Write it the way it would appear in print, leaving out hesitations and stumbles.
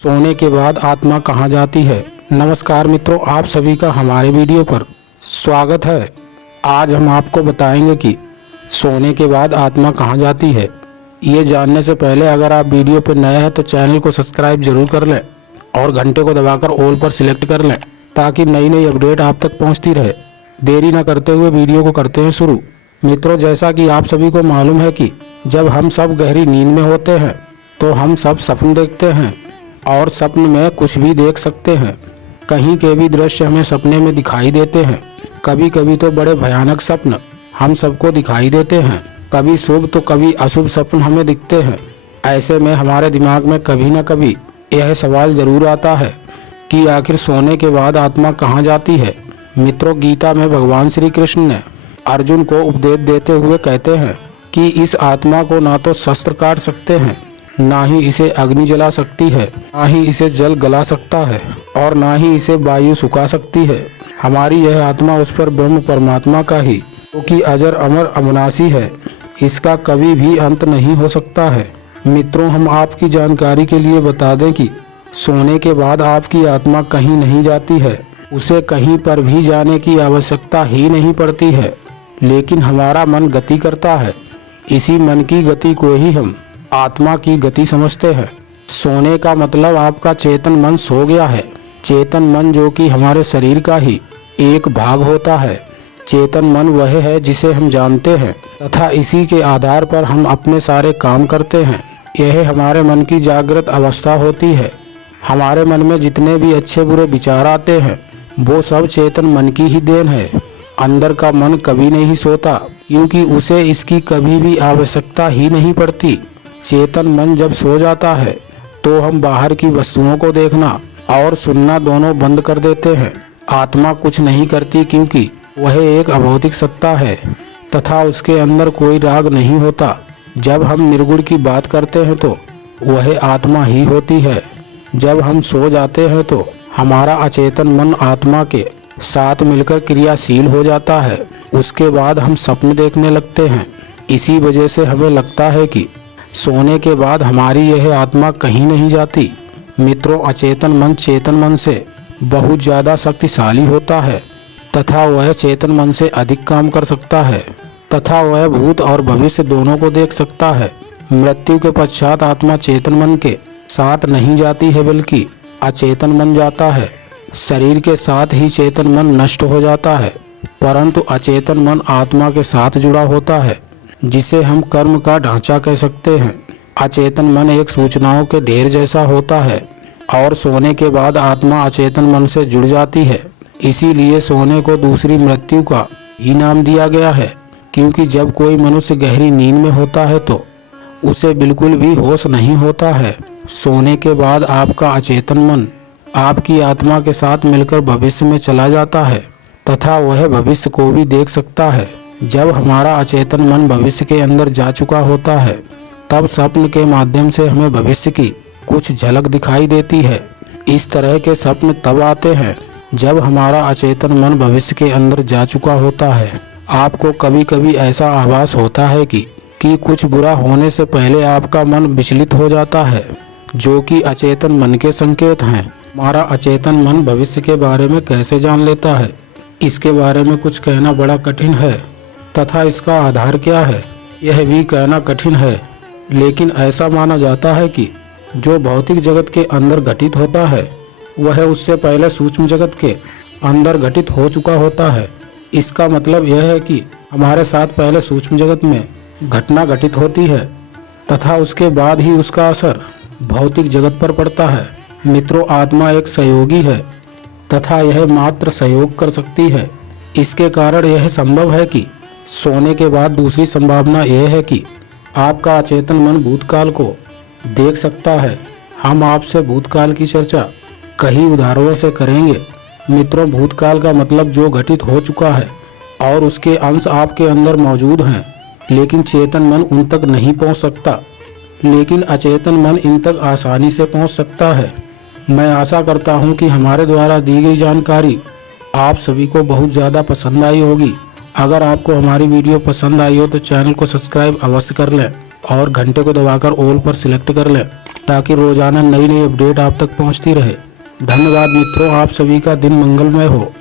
सोने के बाद आत्मा कहाँ जाती है। नमस्कार मित्रों, आप सभी का हमारे वीडियो पर स्वागत है। आज हम आपको बताएंगे कि सोने के बाद आत्मा कहाँ जाती है। ये जानने से पहले अगर आप वीडियो पर नए हैं तो चैनल को सब्सक्राइब जरूर कर लें और घंटे को दबाकर ऑल पर सिलेक्ट कर लें ताकि नई नई अपडेट आप तक पहुँचती रहे। देरी न करते हुए वीडियो को करते हैं शुरू। मित्रों, जैसा कि आप सभी को मालूम है कि जब हम सब गहरी नींद में होते हैं तो हम सब सपन देखते हैं और सपन में कुछ भी देख सकते हैं। कहीं के भी दृश्य हमें सपने में दिखाई देते हैं। कभी कभी तो बड़े भयानक सपन हम सबको दिखाई देते हैं। कभी शुभ तो कभी अशुभ सपन हमें दिखते हैं। ऐसे में हमारे दिमाग में कभी न कभी यह सवाल जरूर आता है कि आखिर सोने के बाद आत्मा कहाँ जाती है। मित्रों, गीता में भगवान श्री कृष्ण ने अर्जुन को उपदेश देते हुए कहते हैं कि इस आत्मा को ना तो शस्त्र काट सकते हैं, ना ही इसे अग्नि जला सकती है, ना ही इसे जल गला सकता है और ना ही इसे वायु सुखा सकती है। हमारी यह आत्मा उस पर ब्रह्म परमात्मा का ही, क्योंकि अजर अमर अविनाशी है, इसका कभी भी अंत नहीं हो सकता है। मित्रों, हम आपकी जानकारी के लिए बता दें कि सोने के बाद आपकी आत्मा कहीं नहीं जाती है। उसे कहीं पर भी जाने की आवश्यकता ही नहीं पड़ती है, लेकिन हमारा मन गति करता है। इसी मन की गति को ही हम आत्मा की गति समझते हैं। सोने का मतलब आपका चेतन मन सो गया है। चेतन मन जो कि हमारे शरीर का ही एक भाग होता है। चेतन मन वह है जिसे हम जानते हैं तथा इसी के आधार पर हम अपने सारे काम करते हैं। यह हमारे मन की जागृत अवस्था होती है। हमारे मन में जितने भी अच्छे बुरे विचार आते हैं वो सब चेतन मन की ही देन है। अंदर का मन कभी नहीं सोता, क्योंकि उसे इसकी कभी भी आवश्यकता ही नहीं पड़ती। चेतन मन जब सो जाता है तो हम बाहर की वस्तुओं को देखना और सुनना दोनों बंद कर देते हैं। आत्मा कुछ नहीं करती, क्योंकि वह एक अभौतिक सत्ता है तथा उसके अंदर कोई राग नहीं होता। जब हम निर्गुण की बात करते हैं तो वह आत्मा ही होती है। जब हम सो जाते हैं तो हमारा अचेतन मन आत्मा के साथ मिलकर क्रियाशील हो जाता है। उसके बाद हम सपने देखने लगते हैं। इसी वजह से हमें लगता है कि सोने के बाद हमारी यह आत्मा कहीं नहीं जाती। मित्रों, अचेतन मन चेतन मन से बहुत ज़्यादा शक्तिशाली होता है तथा वह चेतन मन से अधिक काम कर सकता है तथा वह भूत और भविष्य दोनों को देख सकता है। मृत्यु के पश्चात आत्मा चेतन मन के साथ नहीं जाती है, बल्कि अचेतन मन जाता है। शरीर के साथ ही चेतन मन नष्ट हो जाता है, परंतु अचेतन मन आत्मा के साथ जुड़ा होता है, जिसे हम कर्म का ढांचा कह सकते हैं। अचेतन मन एक सूचनाओं के ढेर जैसा होता है और सोने के बाद आत्मा अचेतन मन से जुड़ जाती है। इसीलिए सोने को दूसरी मृत्यु का ही नाम दिया गया है, क्योंकि जब कोई मनुष्य गहरी नींद में होता है तो उसे बिल्कुल भी होश नहीं होता है। सोने के बाद आपका अचेतन मन आपकी आत्मा के साथ मिलकर भविष्य में चला जाता है तथा वह भविष्य को भी देख सकता है। जब हमारा अचेतन मन भविष्य के अंदर जा चुका होता है तब स्वप्न के माध्यम से हमें भविष्य की कुछ झलक दिखाई देती है। इस तरह के स्वप्न तब आते हैं जब हमारा अचेतन मन भविष्य के अंदर जा चुका होता है। आपको कभी कभी ऐसा आभास होता है कि कुछ बुरा होने से पहले आपका मन विचलित हो जाता है, जो कि अचेतन मन के संकेत हैं। हमारा अचेतन मन भविष्य के बारे में कैसे जान लेता है, इसके बारे में कुछ कहना बड़ा कठिन है तथा इसका आधार क्या है यह भी कहना कठिन है। लेकिन ऐसा माना जाता है कि जो भौतिक जगत के अंदर घटित होता है वह उससे पहले सूक्ष्म जगत के अंदर घटित हो चुका होता है। इसका मतलब यह है कि हमारे साथ पहले सूक्ष्म जगत में घटना घटित होती है तथा उसके बाद ही उसका असर भौतिक जगत पर पड़ता है। मित्रों, आत्मा एक सहयोगी है तथा यह मात्र सहयोग कर सकती है। इसके कारण यह संभव है कि सोने के बाद दूसरी संभावना यह है कि आपका अचेतन मन भूतकाल को देख सकता है। हम आपसे भूतकाल की चर्चा कई उदाहरणों से करेंगे। मित्रों, भूतकाल का मतलब जो घटित हो चुका है और उसके अंश आपके अंदर मौजूद हैं, लेकिन चेतन मन उन तक नहीं पहुंच सकता, लेकिन अचेतन मन इन तक आसानी से पहुंच सकता है। मैं आशा करता हूं कि हमारे द्वारा दी गई जानकारी आप सभी को बहुत ज़्यादा पसंद आई होगी। अगर आपको हमारी वीडियो पसंद आई हो तो चैनल को सब्सक्राइब अवश्य कर लें और घंटे को दबाकर ऑल पर सिलेक्ट कर लें ताकि रोजाना नई नई अपडेट आप तक पहुंचती रहे। धन्यवाद मित्रों, आप सभी का दिन मंगलमय हो।